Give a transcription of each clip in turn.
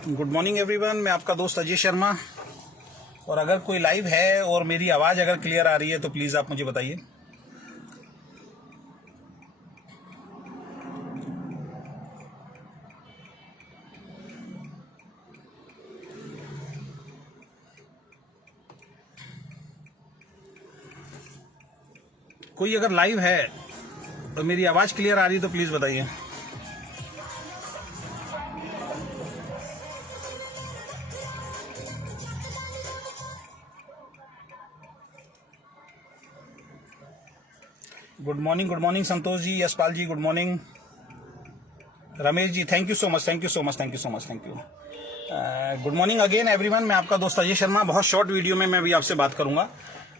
Good morning everyone, मैं आपका दोस्त अजय शर्मा। और अगर कोई लाइव है और मेरी आवाज़ अगर क्लियर आ रही है तो प्लीज़ आप मुझे बताइए। कोई अगर लाइव है तो मेरी आवाज़ क्लियर आ रही है तो प्लीज़ बताइए। Good morning Santosh ji, Yashpal ji, good morning. Ramesh ji, thank you so much. Good morning again everyone, मैं आपका दोस्त अजय शर्मा। बहुत शॉर्ट वीडियो में मैं भी आपसे बात करूंगा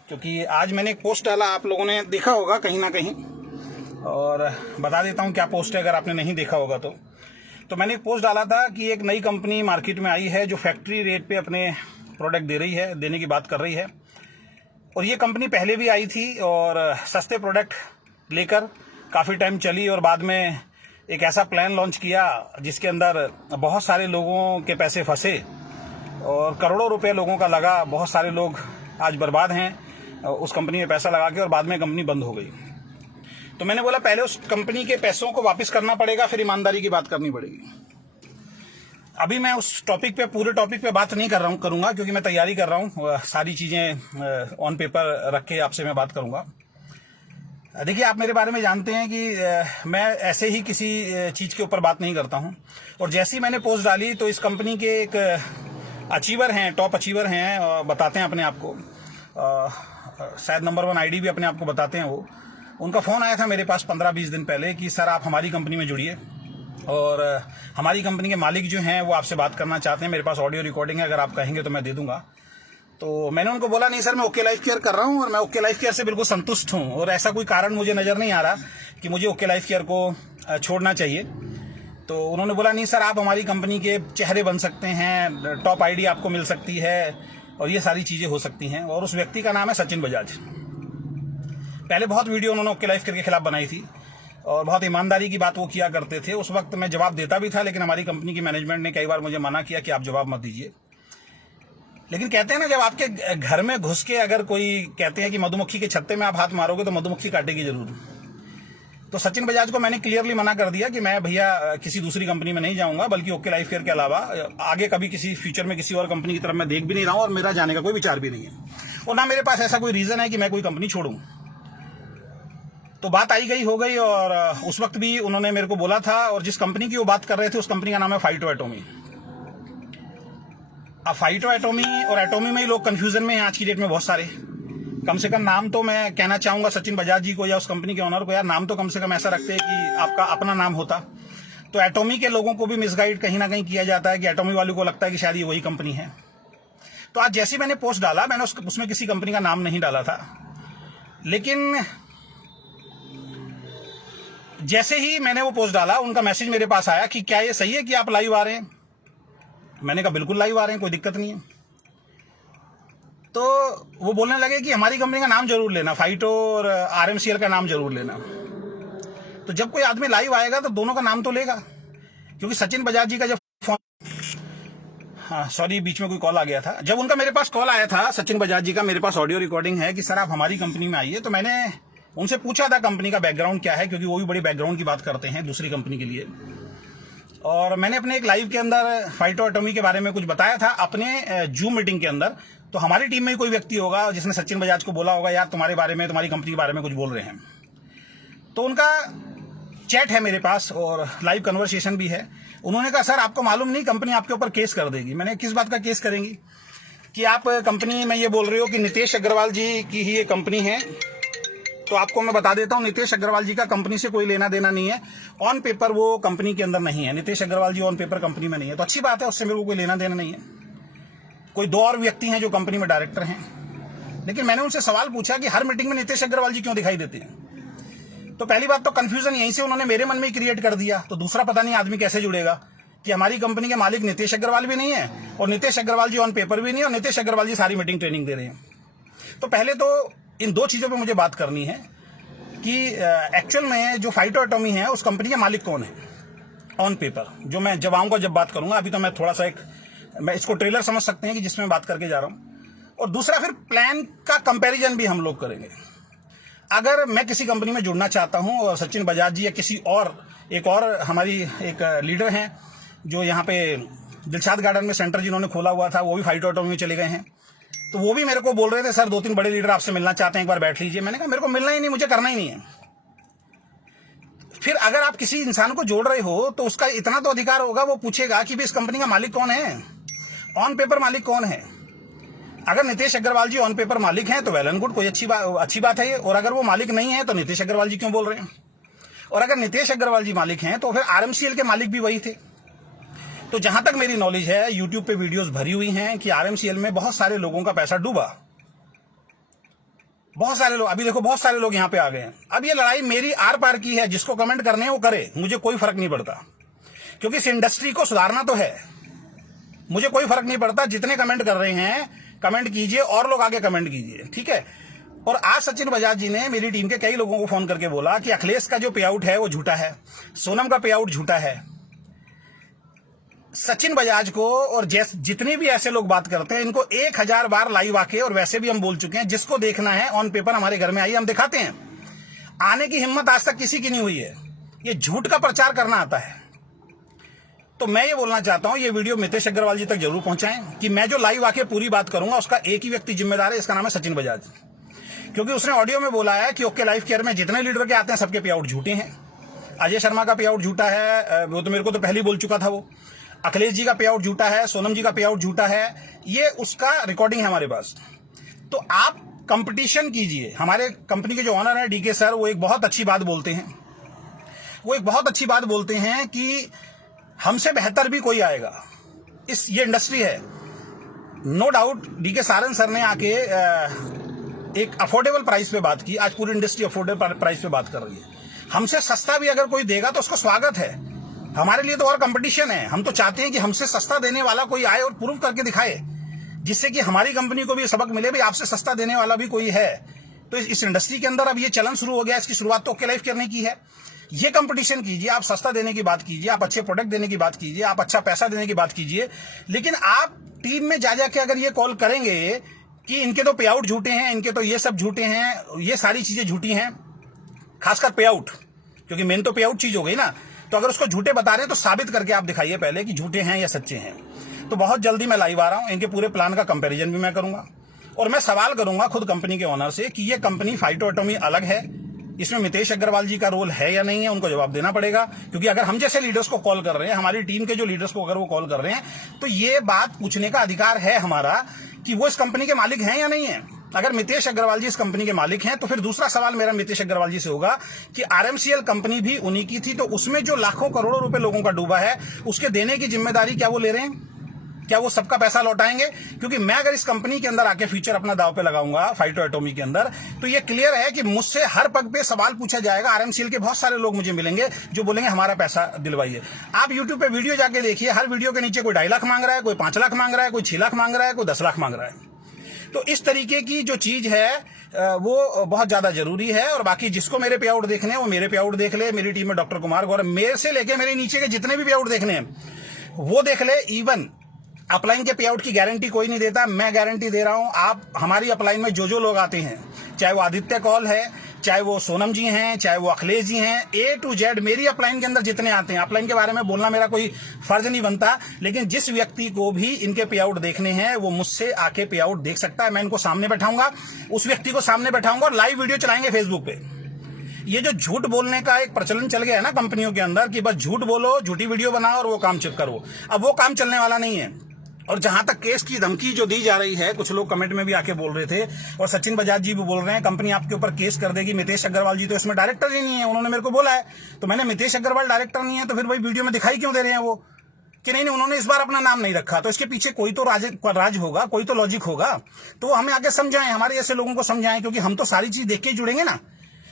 क्योंकि आज मैंने एक पोस्ट डाला, आप लोगों ने देखा होगा कहीं ना कहीं, और बता देता हूं क्या पोस्ट है अगर आपने नहीं देखा होगा तो मैंने एक पोस्ट डाला था कि एक नई कंपनी मार्केट में आई है जो फैक्ट्री रेट पे अपने प्रोडक्ट देने की बात कर रही है। और ये कंपनी पहले भी आई थी और सस्ते प्रोडक्ट लेकर काफ़ी टाइम चली और बाद में एक ऐसा प्लान लॉन्च किया जिसके अंदर बहुत सारे लोगों के पैसे फंसे और करोड़ों रुपए लोगों का लगा। बहुत सारे लोग आज बर्बाद हैं उस कंपनी में पैसा लगा के, और बाद में कंपनी बंद हो गई। तो मैंने बोला पहले उस कंपनी के पैसों को वापस करना पड़ेगा, फिर ईमानदारी की बात करनी पड़ेगी। अभी मैं उस पूरे टॉपिक पे बात नहीं करूंगा क्योंकि मैं तैयारी कर रहा हूँ, सारी चीज़ें ऑन पेपर रख के आपसे मैं बात करूंगा। देखिए, आप मेरे बारे में जानते हैं कि मैं ऐसे ही किसी चीज़ के ऊपर बात नहीं करता हूँ। और जैसे ही मैंने पोस्ट डाली तो इस कंपनी के एक अचीवर हैं, टॉप अचीवर हैं, बताते हैं अपने आप को, शायद नंबर 1 आईडी भी अपने आप को बताते हैं वो। उनका फ़ोन आया था मेरे पास 15-20 दिन पहले कि सर आप हमारी कंपनी में जुड़िए और हमारी कंपनी के मालिक जो हैं वो आपसे बात करना चाहते हैं, मेरे पास ऑडियो रिकॉर्डिंग है, अगर आप कहेंगे तो मैं दे दूंगा। तो मैंने उनको बोला नहीं सर, मैं ओके लाइफ केयर कर रहा हूँ और मैं ओके लाइफ केयर से बिल्कुल संतुष्ट हूँ और ऐसा कोई कारण मुझे नज़र नहीं आ रहा कि मुझे ओके लाइफ केयर को छोड़ना चाहिए। तो उन्होंने बोला नहीं सर, आप हमारी कंपनी के चेहरे बन सकते हैं, टॉप आईडी आपको मिल सकती है और ये सारी चीज़ें हो सकती हैं। और उस व्यक्ति का नाम है सचिन बजाज। पहले बहुत वीडियो उन्होंने ओके लाइफ केयर के खिलाफ बनाई थी और बहुत ईमानदारी की बात वो किया करते थे। उस वक्त मैं जवाब देता भी था, लेकिन हमारी कंपनी की मैनेजमेंट ने कई बार मुझे मना किया कि आप जवाब मत दीजिए। लेकिन कहते हैं ना, जब आपके घर में घुस के अगर कोई कहते हैं कि मधुमक्खी के छत्ते में आप हाथ मारोगे तो मधुमक्खी काटेगी जरूर। तो सचिन बजाज को मैंने क्लियरली मना कर दिया कि मैं भैया किसी दूसरी कंपनी में नहीं जाऊंगा, बल्कि ओके लाइफ केयर के अलावा आगे कभी किसी फ्यूचर में किसी और कंपनी की तरफ मैं देख भी नहीं रहा हूं और मेरा जाने का कोई विचार भी नहीं है और ना मेरे पास ऐसा कोई रीजन है कि मैं कोई कंपनी छोड़ूं। तो बात आई गई हो गई और उस वक्त भी उन्होंने मेरे को बोला था, और जिस कंपनी की वो बात कर रहे थे उस कंपनी का नाम है फाइटो एटॉमी। अब फाइटो एटॉमी और एटॉमी में ही लोग कंफ्यूजन में हैं आज की डेट में बहुत सारे। कम से कम नाम तो मैं कहना चाहूंगा सचिन बजाज जी को या उस कंपनी के ओनर को, यार नाम तो कम से कम ऐसा रखते हैं कि आपका अपना नाम होता। तो एटॉमी के लोगों को भी मिसगाइड कहीं ना कहीं किया जाता है कि एटॉमी वालों को लगता है कि शायद ये वही कंपनी है। तो आज जैसे मैंने पोस्ट डाला, मैंने उसमें किसी कंपनी का नाम नहीं डाला था, लेकिन जैसे ही मैंने वो पोस्ट डाला उनका मैसेज मेरे पास आया कि क्या ये सही है कि आप लाइव आ रहे हैं। मैंने कहा बिल्कुल लाइव आ रहे हैं, कोई दिक्कत नहीं है। तो वो बोलने लगे कि हमारी कंपनी का नाम जरूर लेना, फाइटो और आरएमसीएल का नाम जरूर लेना। तो जब कोई आदमी लाइव आएगा तो दोनों का नाम तो लेगा, क्योंकि सचिन बजाज जी का जब फोन, हाँ सॉरी, बीच में कोई कॉल आ गया था। जब उनका मेरे पास कॉल आया था सचिन बजाज जी का, मेरे पास ऑडियो रिकॉर्डिंग है कि सर आप हमारी कंपनी में आइए, तो मैंने उनसे पूछा था कंपनी का बैकग्राउंड क्या है, क्योंकि वो भी बड़ी बैकग्राउंड की बात करते हैं दूसरी कंपनी के लिए। और मैंने अपने एक लाइव के अंदर फाइटो एटॉमी के बारे में कुछ बताया था अपने जूम मीटिंग के अंदर। तो हमारी टीम में कोई व्यक्ति होगा जिसने सचिन बजाज को बोला होगा यार तुम्हारे बारे में, तुम्हारी कंपनी के बारे में कुछ बोल रहे हैं। तो उनका चैट है मेरे पास और लाइव कन्वर्सेशन भी है। उन्होंने कहा सर आपको मालूम नहीं, कंपनी आपके ऊपर केस कर देगी। मैंने किस बात का केस करेंगी? कि आप कंपनी में ये बोल रहे हो कि नितेश अग्रवाल जी की ही ये कंपनी है। तो आपको मैं बता देता हूं, नितेश अग्रवाल जी का कंपनी से कोई लेना देना नहीं है। ऑन पेपर वो कंपनी के अंदर नहीं है, नितेश अग्रवाल जी ऑन पेपर कंपनी में नहीं है। तो अच्छी बात है, उससे मेरे को कोई लेना देना नहीं है। कोई 2 और व्यक्ति हैं जो कंपनी में डायरेक्टर हैं। लेकिन मैंने उनसे सवाल पूछा कि हर मीटिंग में नितेश अग्रवाल जी क्यों दिखाई देते हैं। तो पहली बात तो कंफ्यूजन यहीं से उन्होंने मेरे मन में क्रिएट कर दिया। तो दूसरा पता नहीं आदमी कैसे जुड़ेगा कि हमारी कंपनी के मालिक नितेश अग्रवाल भी नहीं है और नितेश अग्रवाल जी ऑन पेपर भी नहीं है और नितेश अग्रवाल जी सारी मीटिंग ट्रेनिंग दे रहे हैं। तो पहले तो इन 2 चीजों पे मुझे बात करनी है कि एक्चुअल में जो फाइटो एटॉमी है उस कंपनी के मालिक कौन है। ऑन पेपर, जो मैं जब आऊंगा जब बात करूंगा, अभी तो मैं थोड़ा सा मैं इसको ट्रेलर समझ सकते हैं कि जिसमें बात करके जा रहा हूं। और दूसरा फिर प्लान का कंपैरिजन भी हम लोग करेंगे। अगर मैं किसी कंपनी में जुड़ना चाहता हूं और सचिन बजाज जी या किसी और एक और हमारी एक लीडर हैं जो यहाँ पे दिलशाद गार्डन में सेंटर जिन्होंने खोला हुआ था, वो भी फाइटर ऑटोमी में चले गए हैं, तो वो भी मेरे को बोल रहे थे सर 2-3 बड़े लीडर आपसे मिलना चाहते हैं, एक बार बैठ लीजिए। मैंने कहा मेरे को मिलना ही नहीं, मुझे करना ही नहीं है। फिर अगर आप किसी इंसान को जोड़ रहे हो तो उसका इतना तो अधिकार होगा, वो पूछेगा कि भी इस कंपनी का मालिक कौन है, ऑन पेपर मालिक कौन है। अगर नितेश अग्रवाल जी ऑन पेपर मालिक हैं तो वेल एंड गुड, कोई अच्छी बात है ये। और अगर वो मालिक नहीं है तो नितेश अग्रवाल जी क्यों बोल रहे हैं। और अगर नितेश अग्रवाल जी मालिक हैं तो फिर आरएमसीएल के मालिक भी वही थे। तो जहां तक मेरी नॉलेज है, यूट्यूब पे वीडियोस भरी हुई हैं कि आरएमसीएल में बहुत सारे लोगों का पैसा डूबा, बहुत सारे लोग, अभी देखो बहुत सारे लोग यहां पे आ गए हैं। अब ये लड़ाई मेरी आर पार की है, जिसको कमेंट करने हैं वो करे, मुझे कोई फर्क नहीं पड़ता, क्योंकि इस इंडस्ट्री को सुधारना तो है। मुझे कोई फर्क नहीं पड़ता, जितने कमेंट कर रहे हैं कमेंट कीजिए और लोग आगे कमेंट कीजिए, ठीक है। और आज सचिन बजाज जी ने मेरी टीम के कई लोगों को फोन करके बोला कि अखिलेश का जो पे आउट है वो झूठा है, सोनम का पे आउट झूठा है। सचिन बजाज को और जितने भी ऐसे लोग बात करते हैं, इनको 1000 बार लाइव आके, और वैसे भी हम बोल चुके हैं, जिसको देखना है ऑन पेपर हमारे घर में आइए, हम दिखाते हैं। आने की हिम्मत आज तक किसी की नहीं हुई है, ये झूठ का प्रचार करना आता है। तो मैं ये बोलना चाहता हूं, ये वीडियो नितेश अग्रवाल जी तक जरूर पहुंचाएं कि मैं जो लाइव आके पूरी बात करूंगा उसका एक ही व्यक्ति जिम्मेदार है, इसका नाम है सचिन बजाज। क्योंकि उसने ऑडियो में बोला है कि ओके लाइफ केयर में जितने लीडर के आते हैं सबके पे आउट झूठे हैं। अजय शर्मा का पे आउट झूठा है, वो तो मेरे को तो पहले ही बोल चुका था वो। अखिलेश जी का पे आउट झूठा है, सोनम जी का पे आउट झूठा है, ये उसका रिकॉर्डिंग है हमारे पास। तो आप कंपटीशन कीजिए। हमारे कंपनी के जो ऑनर है डीके सर, वो एक बहुत अच्छी बात बोलते हैं, वो एक बहुत अच्छी बात बोलते हैं कि हमसे बेहतर भी कोई आएगा, ये इंडस्ट्री है। No doubt DK Saran sir ने आके एक अफोर्डेबल प्राइस पे बात की। आज पूरी इंडस्ट्री अफोर्डेबल प्राइस पे बात कर रही है। हमसे सस्ता भी अगर कोई देगा तो उसका स्वागत है। हमारे लिए तो और कंपटीशन है। हम तो चाहते हैं कि हमसे सस्ता देने वाला कोई आए और प्रूव करके दिखाए, जिससे कि हमारी कंपनी को भी सबक मिले, भाई आपसे सस्ता देने वाला भी कोई है। तो इस इंडस्ट्री के अंदर अब ये चलन शुरू हो गया। इसकी शुरुआत तो ओके लाइफ करने की है। ये कंपटीशन कीजिए, आप सस्ता देने की बात कीजिए, आप अच्छे प्रोडक्ट देने की बात कीजिए, आप अच्छा पैसा देने की बात कीजिए। लेकिन आप टीम में जा के अगर ये कॉल करेंगे कि इनके तो पे आउट झूठे हैं, इनके तो ये सब झूठे हैं, ये सारी चीजें झूठी हैं, खासकर पे आउट, क्योंकि मेन तो पे आउट चीज हो गई ना। तो अगर उसको झूठे बता रहे हैं तो साबित करके आप दिखाइए पहले कि झूठे हैं या सच्चे हैं। तो बहुत जल्दी मैं लाइव आ रहा हूं, इनके पूरे प्लान का कंपैरिजन भी मैं करूंगा और मैं सवाल करूंगा खुद कंपनी के ओनर से कि ये कंपनी फाइटर ऑटोमी अलग है, इसमें नितेश अग्रवाल जी का रोल है या नहीं है, उनको जवाब देना पड़ेगा। क्योंकि अगर हम जैसे लीडर्स को कॉल कर रहे हैं, हमारी टीम के जो लीडर्स को अगर वो कॉल कर रहे हैं, तो ये बात पूछने का अधिकार है हमारा कि वो इस कंपनी के मालिक हैं या नहीं है। अगर नितेश अग्रवाल जी इस कंपनी के मालिक हैं तो फिर दूसरा सवाल मेरा नितेश अग्रवाल जी से होगा कि आरएमसीएल कंपनी भी उन्हीं की थी, तो उसमें जो लाखों करोड़ों रुपए लोगों का डूबा है उसके देने की जिम्मेदारी क्या वो ले रहे हैं? क्या वो सबका पैसा लौटाएंगे? क्योंकि मैं अगर इस कंपनी के अंदर आके फ्यूचर अपना दांव पे लगाऊंगा फाइटर एटॉमी के अंदर, तो ये क्लियर है कि मुझसे हर पग पे सवाल पूछा जाएगा। आरएमसीएल के बहुत सारे लोग मुझे मिलेंगे जो बोलेंगे हमारा पैसा दिलवाइए। आप यूट्यूब पे वीडियो जाके देखिए, हर वीडियो के नीचे कोई 2.5 लाख मांग रहा है, कोई 5 लाख मांग रहा है, कोई 6 लाख मांग रहा है, कोई 10 लाख मांग रहा है। तो इस तरीके की जो चीज है वो बहुत ज्यादा जरूरी है। और बाकी जिसको मेरे पे आउट देखने हैं वो मेरे पे आउट देख ले। मेरी टीम में डॉक्टर कुमार गौरव, मेरे से लेके मेरे नीचे के जितने भी पे आउट देखने हैं वो देख ले। इवन अपलाइन के पे आउट की गारंटी कोई नहीं देता, मैं गारंटी दे रहा हूं। आप हमारी अपलाइन में जो लोग आते हैं, चाहे वो आदित्य कौल है, चाहे वो सोनम जी हैं, चाहे वो अखिलेश जी हैं, A to Z मेरी अपलाइन के अंदर जितने आते हैं, अपलाइन के बारे में बोलना मेरा कोई फर्ज नहीं बनता, लेकिन जिस व्यक्ति को भी इनके पे आउट देखने हैं वो मुझसे आके पे आउट देख सकता है। मैं इनको सामने बैठाऊंगा, उस व्यक्ति को सामने बैठाऊंगा और लाइव वीडियो चलाएंगे फेसबुक पे। ये जो झूठ बोलने का एक प्रचलन चल गया है ना कंपनियों के अंदर कि बस झूठ बोलो, झूठी वीडियो बनाओ और वो काम चेक करो, अब वो काम चलने वाला नहीं है। और जहां तक केस की धमकी जो दी जा रही है, कुछ लोग कमेंट में भी आके बोल रहे थे और सचिन बजाज जी भी बोल रहे हैं कंपनी आपके ऊपर केस कर देगी। नितेश अग्रवाल जी तो इसमें डायरेक्टर ही नहीं है, उन्होंने मेरे को बोला है। तो मैंने नितेश अग्रवाल डायरेक्टर नहीं है तो फिर वही वीडियो में दिखाई क्यों दे रहे हैं वो कि नहीं उन्होंने इस बार अपना नाम नहीं रखा, तो इसके पीछे कोई तो राज होगा, कोई तो लॉजिक होगा। तो वो हमें आगे समझाएं, हमारे ऐसे लोगों को समझाएं, क्योंकि हम तो सारी चीज देख के ही जुड़ेंगे ना।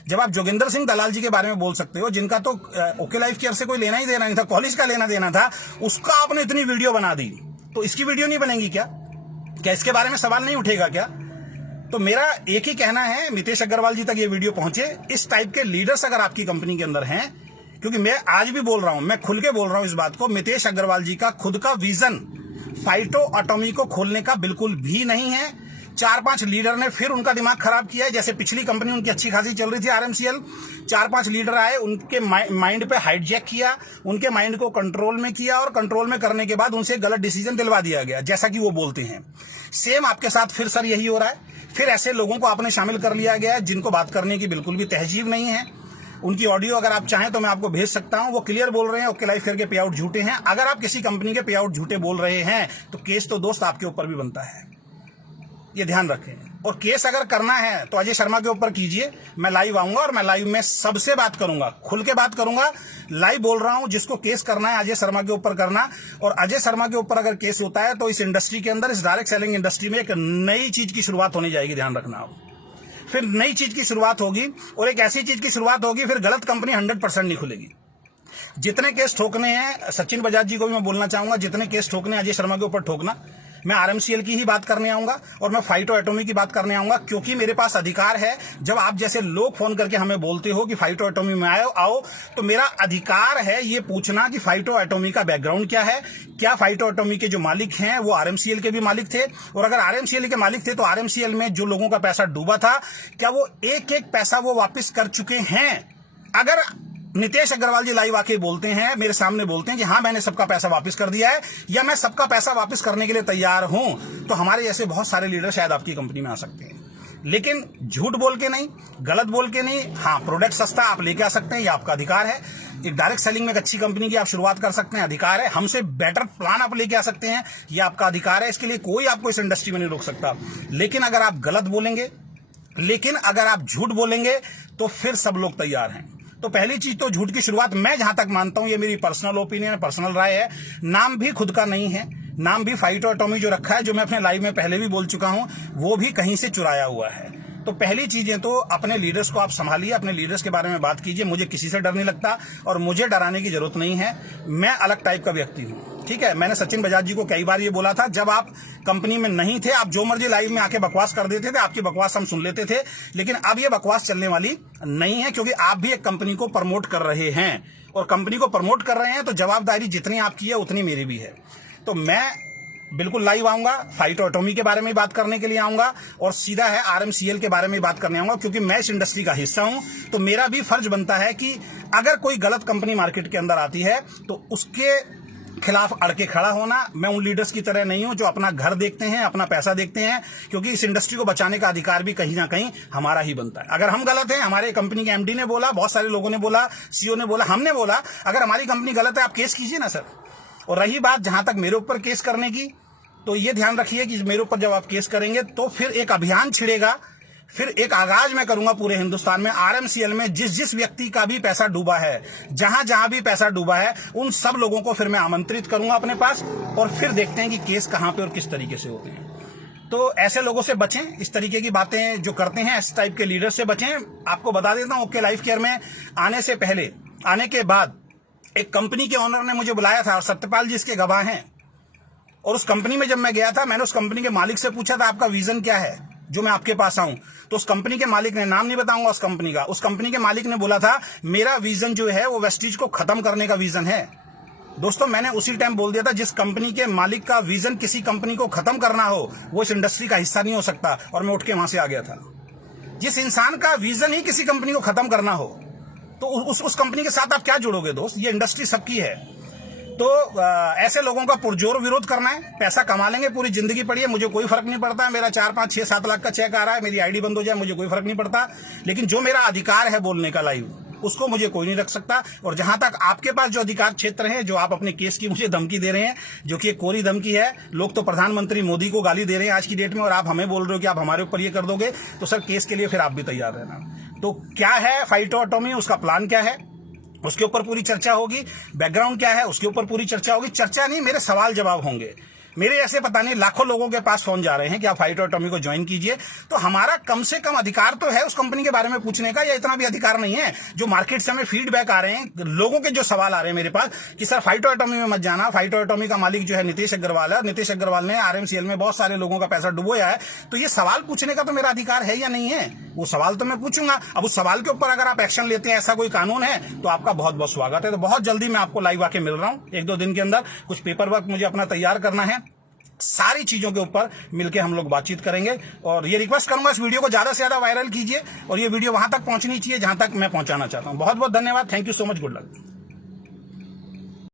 जब आप जोगिंदर सिंह दलाल जी के बारे में बोल सकते हो, जिनका तो ओके लाइफ केयर से कोई लेना ही देना नहीं था, कॉलेज का लेना देना था, उसका आपने इतनी वीडियो बना दी, तो इसकी वीडियो नहीं बनेगी क्या? क्या इसके बारे में सवाल नहीं उठेगा क्या? तो मेरा एक ही कहना है, नितेश अग्रवाल जी तक ये वीडियो पहुंचे। इस टाइप के लीडर्स अगर आपकी कंपनी के अंदर हैं, क्योंकि मैं आज भी बोल रहा हूं, मैं खुल के बोल रहा हूं इस बात को, मितेश अग्रवाल जी का खुद का विजन फाइटो एटॉमी को खोलने का बिल्कुल भी नहीं है। 4-5 लीडर ने फिर उनका दिमाग खराब किया है। जैसे पिछली कंपनी उनकी अच्छी खासी चल रही थी आरएमसीएल, 4-5 लीडर आए, उनके माइंड पे हाइजैक किया, उनके माइंड को कंट्रोल में किया और कंट्रोल में करने के बाद उनसे गलत डिसीजन दिलवा दिया गया, जैसा कि वो बोलते हैं। सेम आपके साथ फिर सर यही हो रहा है। फिर ऐसे लोगों को आपने शामिल कर लिया गया है जिनको बात करने की बिल्कुल भी तहजीब नहीं है। उनकी ऑडियो अगर आप चाहें तो मैं आपको भेज सकता हूं। वो क्लियर बोल रहे हैं ओके लाइफ केयर के पे आउट झूठे हैं। अगर आप किसी कंपनी के पे आउट झूठे बोल रहे हैं तो केस तो दोस्त आपके ऊपर भी बनता है, ये ध्यान रखें। और केस अगर करना है तो अजय शर्मा के ऊपर कीजिए। मैं लाइव आऊंगा और मैं लाइव में सबसे बात करूंगा, खुल के बात करूंगा। लाइव बोल रहा हूं, जिसको केस करना है अजय शर्मा के ऊपर करना। और अजय शर्मा के ऊपर अगर केस होता है तो इस इंडस्ट्री के अंदर, इस डायरेक्ट सेलिंग इंडस्ट्री में एक नई चीज की शुरुआत होने जाएगी, ध्यान रखना आप। फिर नई चीज की शुरुआत होगी और एक ऐसी चीज की शुरुआत होगी, फिर गलत कंपनी 100% नहीं खुलेगी। जितने केस ठोकने हैं, सचिन बजाज जी को भी मैं बोलना चाहूंगा, जितने केस ठोकने अजय शर्मा के ऊपर ठोकना। मैं आरएमसीएल की ही बात करने आऊंगा और मैं फाइटो एटॉमी की बात करने आऊंगा, क्योंकि मेरे पास अधिकार है। जब आप जैसे लोग फोन करके हमें बोलते हो कि फाइटो एटॉमी में आओ, तो मेरा अधिकार है ये पूछना कि फाइटो एटॉमी का बैकग्राउंड क्या है। क्या फाइटो एटॉमी के जो मालिक हैं वो आरएमसीएल के भी मालिक थे? और अगर आरएमसीएल के मालिक थे तो आरएमसीएल में जो लोगों का पैसा डूबा था, क्या वो एक एक पैसा वो वापिस कर चुके हैं? अगर नितेश अग्रवाल जी लाइव आके बोलते हैं, मेरे सामने बोलते हैं कि हाँ मैंने सबका पैसा वापस कर दिया है या मैं सबका पैसा वापस करने के लिए तैयार हूं, तो हमारे जैसे बहुत सारे लीडर शायद आपकी कंपनी में आ सकते हैं। लेकिन झूठ बोल के नहीं, गलत बोल के नहीं। हाँ, प्रोडक्ट सस्ता आप लेके आ सकते हैं, ये आपका अधिकार है। एक डायरेक्ट सेलिंग में एक अच्छी कंपनी की आप शुरुआत कर सकते हैं, अधिकार है। हमसे बेटर प्लान आप लेके आ सकते हैं, ये आपका अधिकार है। इसके लिए कोई आपको इस इंडस्ट्री में नहीं रोक सकता। लेकिन अगर आप गलत बोलेंगे, लेकिन अगर आप झूठ बोलेंगे तो फिर सब लोग तैयार हैं। तो पहली चीज तो झूठ की शुरुआत, मैं जहां तक मानता हूं, ये मेरी पर्सनल ओपिनियन है, पर्सनल राय है। नाम भी खुद का नहीं है, नाम भी फाइटो एटॉमी जो रखा है, जो मैं अपने लाइव में पहले भी बोल चुका हूं, वो भी कहीं से चुराया हुआ है। तो पहली चीजें तो अपने लीडर्स को आप संभालिए, अपने लीडर्स के बारे में बात कीजिए। मुझे किसी से डर नहीं लगता और मुझे डराने की जरूरत नहीं है। मैं अलग टाइप का व्यक्ति हूं, ठीक है। मैंने सचिन बजाज जी को कई बार ये बोला था, जब आप कंपनी में नहीं थे, आप जो मर्जी लाइव में आके बकवास कर देते थे, आपकी बकवास हम सुन लेते थे। लेकिन अब ये बकवास चलने वाली नहीं है, क्योंकि आप भी एक कंपनी को प्रमोट कर रहे हैं और कंपनी को प्रमोट कर रहे हैं तो जवाबदारी जितनी आपकी है उतनी मेरी भी है। तो मैं बिल्कुल लाइव आऊंगा, फाइटो एटॉमी के बारे में बात करने के लिए आऊंगा और सीधा है आरएमसीएल के बारे में बात करने आऊंगा, क्योंकि मैं इस इंडस्ट्री का हिस्सा हूं। तो मेरा भी फर्ज बनता है कि अगर कोई गलत कंपनी मार्केट के अंदर आती है तो उसके खिलाफ अड़के खड़ा होना। मैं उन लीडर्स की तरह नहीं हूं जो अपना घर देखते हैं, अपना पैसा देखते हैं, क्योंकि इस इंडस्ट्री को बचाने का अधिकार भी कहीं ना कहीं हमारा ही बनता है। अगर हम गलत हैं, हमारे कंपनी के एमडी ने बोला, बहुत सारे लोगों ने बोला, सीईओ ने बोला, हमने बोला, अगर हमारी कंपनी गलत है आप केस कीजिए ना सर। और रही बात जहां तक मेरे ऊपर केस करने की, तो ये ध्यान रखिए कि मेरे ऊपर जब आप केस करेंगे तो फिर एक अभियान छिड़ेगा, फिर एक आगाज मैं करूंगा पूरे हिंदुस्तान में। आरएमसीएल में जिस जिस व्यक्ति का भी पैसा डूबा है, जहां जहां भी पैसा डूबा है, उन सब लोगों को फिर मैं आमंत्रित करूंगा अपने पास और फिर देखते हैं कि केस कहां पे और किस तरीके से होते हैं। तो ऐसे लोगों से बचें, इस तरीके की बातें जो करते हैं, इस टाइप के लीडर से बचें। आपको बता देता हूं, ओके लाइफ केयर में आने से पहले, आने के बाद एक कंपनी के ओनर ने मुझे बुलाया था और सत्यपाल जी इसके गवाह हैं। और उस कंपनी में जब मैं गया था, मैंने उस कंपनी के मालिक से पूछा था आपका विजन क्या है जो मैं आपके पास आऊं। तो उस कंपनी के मालिक ने, नाम नहीं बताऊंगा उस कंपनी का, उस कंपनी के मालिक ने बोला था मेरा विजन जो है वो वेस्टीज को खत्म करने का विजन है। दोस्तों, मैंने उसी टाइम बोल दिया था, जिस कंपनी के मालिक का विजन किसी कंपनी को खत्म करना हो वो इस इंडस्ट्री का हिस्सा नहीं हो सकता। और मैं उठ के वहां से आ गया था। जिस इंसान का विजन ही किसी कंपनी को खत्म करना हो तो उस कंपनी के साथ आप क्या जोड़ोगे दोस्त? ये इंडस्ट्री सबकी है। तो ऐसे लोगों का पुरजोर विरोध करना है। पैसा कमा लेंगे, पूरी जिंदगी पड़ी है, मुझे कोई फर्क नहीं पड़ता है। मेरा 4, 5, 6, 7 लाख का चेक आ रहा है, मेरी आईडी बंद हो जाए, मुझे कोई फर्क नहीं पड़ता। लेकिन जो मेरा अधिकार है बोलने का लाइव, उसको मुझे कोई नहीं रख सकता। और जहां तक आपके पास जो अधिकार क्षेत्र है, जो आप अपने केस की मुझे धमकी दे रहे हैं, जो कि एक कोरी धमकी है, लोग तो प्रधानमंत्री मोदी को गाली दे रहे हैं आज की डेट में, और आप हमें बोल रहे हो कि आप हमारे ऊपर ये कर दोगे, तो सर केस के लिए फिर आप भी तैयार रहना। तो क्या है फाइटो एटॉमी, उसका प्लान क्या है, उसके ऊपर पूरी चर्चा होगी। बैकग्राउंड क्या है, उसके ऊपर पूरी चर्चा होगी। चर्चा नहीं, मेरे सवाल जवाब होंगे। मेरे ऐसे पता नहीं लाखों लोगों के पास फोन जा रहे हैं कि आप फाइटो एटॉमी को ज्वाइन कीजिए। तो हमारा कम से कम अधिकार तो है उस कंपनी के बारे में पूछने का, या इतना भी अधिकार नहीं है। जो मार्केट से हमें फीडबैक आ रहे हैं, लोगों के जो सवाल आ रहे हैं मेरे पास कि सर फाइटो एटॉमी में मत जाना, फाइटो एटॉमी का मालिक जो है नितेश अग्रवाल है, नितेश अग्रवाल ने आरएमसीएल में बहुत सारे लोगों का पैसा डुबोया है। तो ये सवाल पूछने का तो मेरा अधिकार है या नहीं है? वो सवाल तो मैं पूछूंगा। अब उस सवाल के ऊपर अगर आप एक्शन लेते हैं, ऐसा कोई कानून है, तो आपका बहुत बहुत स्वागत है। तो बहुत जल्दी मैं आपको लाइव आके मिल रहा हूं, 1-2 दिन के अंदर। कुछ पेपर वर्क मुझे अपना तैयार करना है, सारी चीजों के ऊपर मिलके हम लोग बातचीत करेंगे। और ये रिक्वेस्ट करूंगा, इस वीडियो को ज्यादा से ज्यादा वायरल कीजिए और ये वीडियो वहां तक पहुंचनी चाहिए जहां तक मैं पहुंचाना चाहता हूं। बहुत बहुत धन्यवाद, thank you so much, good luck.